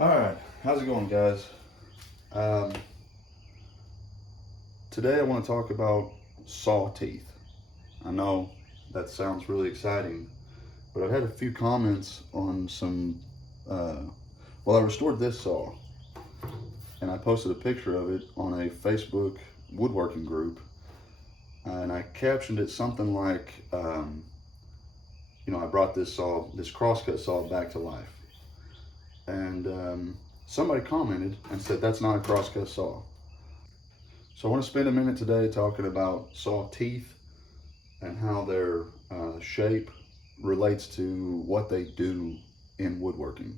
All right, how's it going, guys? Today I want to talk about saw teeth. I know that sounds really exciting, but I've had a few comments on some, well, I restored this saw, and I posted a picture of it on a Facebook woodworking group, and I captioned it something like, I brought this crosscut saw back to life. And somebody commented and said that's not a crosscut saw. So I want to spend a minute today talking about saw teeth and how their shape relates to what they do in woodworking.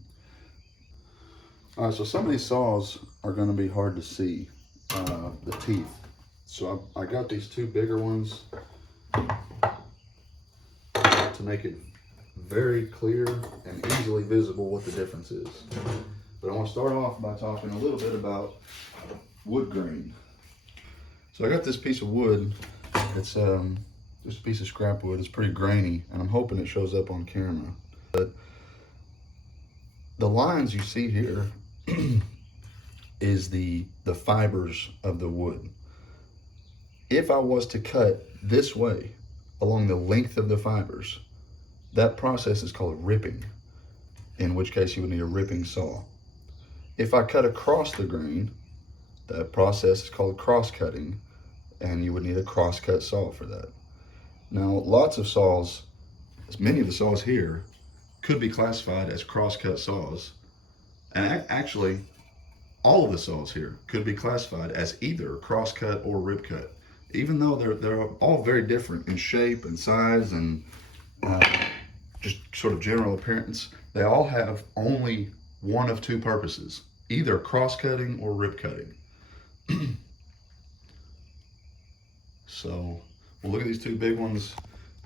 All right, so some of these saws are going to be hard to see, the teeth. So I got these two bigger ones to make it very clear and easily visible what the difference is. But I want to start off by talking a little bit about wood grain. So I got this piece of wood. It's just a piece of scrap wood. It's pretty grainy, and I'm hoping it shows up on camera. But the lines you see here is the fibers of the wood. If I was to cut this way along the length of the fibers, that process is called ripping, in which case you would need a ripping saw. If I cut across the grain, that process is called cross-cutting, and you would need a cross-cut saw for that. Now, lots of saws, many of the saws here, could be classified as cross-cut saws, and actually, all of the saws here could be classified as either cross-cut or rip-cut, even though they're all very different in shape and size and just sort of general appearance. They all have only one of two purposes, either cross-cutting or rip-cutting. So we'll look at these two big ones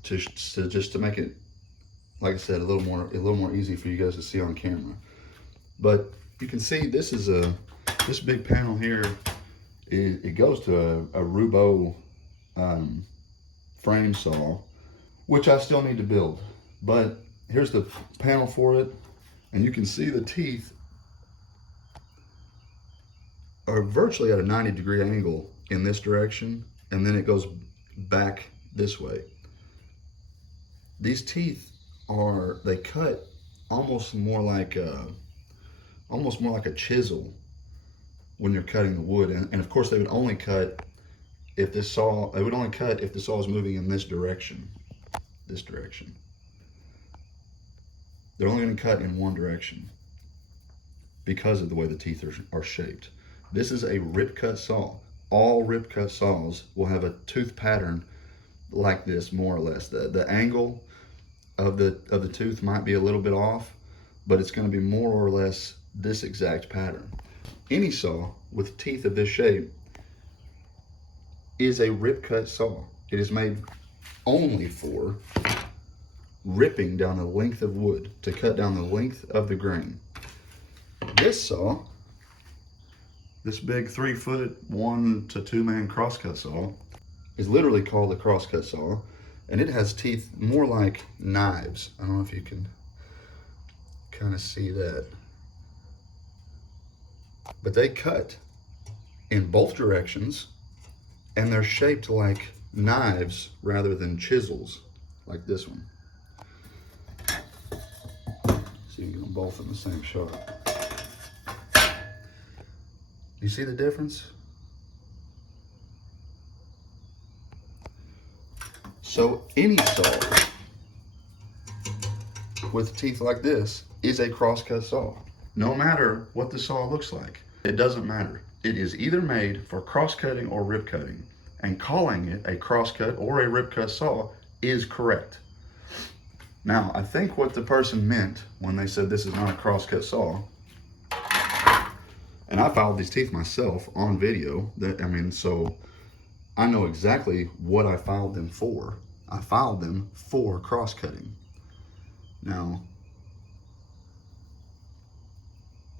just to make it, like I said, a little more easy for you guys to see on camera. But you can see this big panel here. It goes to a Roubo frame saw, which I still need to build. But here's the panel for it, and you can see the teeth are virtually at a 90-degree angle in this direction, and then it goes back this way. These teeth they cut almost more like a chisel when you're cutting the wood, and of course they would only cut if the saw is moving in this direction. They're only going to cut in one direction because of the way the teeth are shaped. This is a rip-cut saw. All rip-cut saws will have a tooth pattern like this, more or less. The angle of the tooth might be a little bit off, but it's going to be more or less this exact pattern. Any saw with teeth of this shape is a rip-cut saw. It is made only for ripping down the length of wood, to cut down the length of the grain. This saw, this big 3-foot 1 to 2 man crosscut saw, is literally called a crosscut saw, and it has teeth more like knives. I don't know if you can kind of see that, but they cut in both directions, and they're shaped like knives rather than chisels like this one. So you can get them both in the same shot. You see the difference? So any saw with teeth like this is a crosscut saw. No matter what the saw looks like, it doesn't matter. It is either made for cross-cutting or rip-cutting, and calling it a crosscut or a rip-cut saw is correct. Now, I think what the person meant when they said this is not a crosscut saw, and I filed these teeth myself on video, so I know exactly what I filed them for. I filed them for cross-cutting. Now,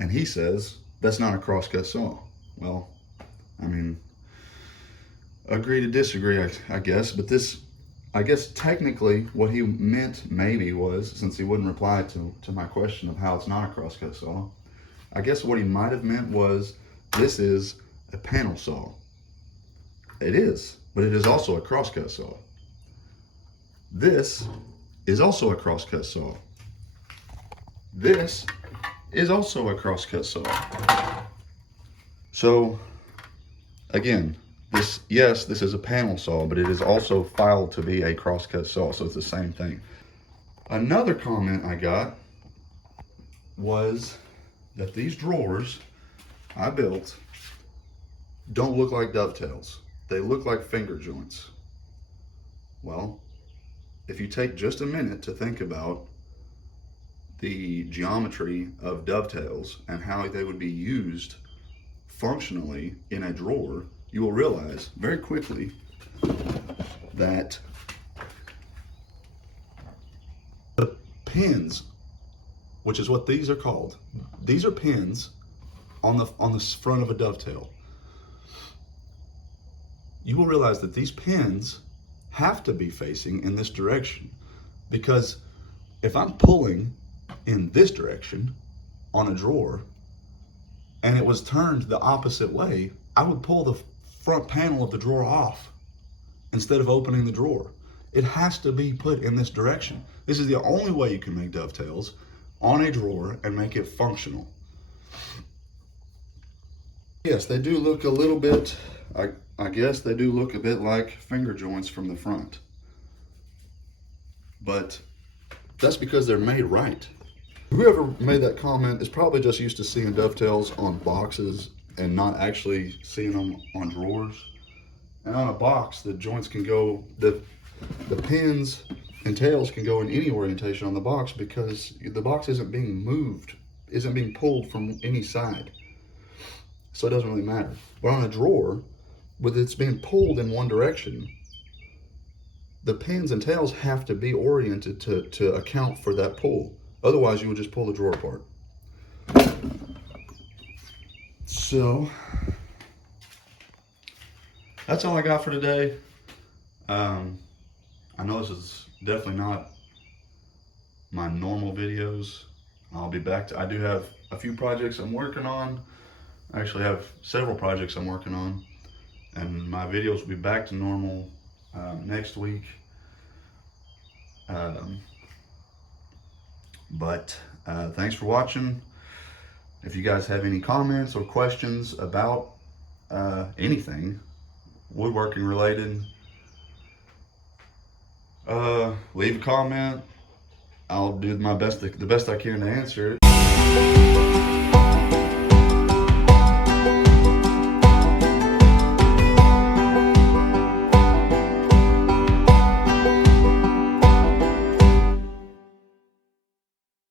and he says that's not a crosscut saw. Well, agree to disagree, I guess, but I guess technically what he meant maybe was, since he wouldn't reply to my question of how it's not a crosscut saw, I guess what he might have meant was this is a panel saw. It is, but it is also a crosscut saw. This is also a crosscut saw. This is also a crosscut saw. So again, this is a panel saw, but it is also filed to be a crosscut saw, so it's the same thing. Another comment I got was that these drawers I built don't look like dovetails. They look like finger joints. Well, if you take just a minute to think about the geometry of dovetails and how they would be used functionally in a drawer, you will realize very quickly that the pins, which is what these are called, these are pins on the front of a dovetail. You will realize that these pins have to be facing in this direction, because if I'm pulling in this direction on a drawer and it was turned the opposite way, I would pull the front panel of the drawer off instead of opening the drawer. It has to be put in this direction. This is the only way you can make dovetails on a drawer and make it functional. Yes, they do look a little bit, I guess they do look a bit like finger joints from the front. But that's because they're made right. Whoever made that comment is probably just used to seeing dovetails on boxes and not actually seeing them on drawers. And on a box, the joints can go, the pins and tails can go in any orientation on the box, because the box isn't being moved, isn't being pulled from any side. So it doesn't really matter. But on a drawer, with it's being pulled in one direction, the pins and tails have to be oriented to account for that pull. Otherwise, you would just pull the drawer apart. So that's all I got for today. I know this is definitely not my normal videos. I'll be back to, I do have a few projects I'm working on. I actually have several projects I'm working on, and my videos will be back to normal next week. But thanks for watching. If you guys have any comments or questions about anything woodworking related, leave a comment. I'll do my best, the best I can to answer it.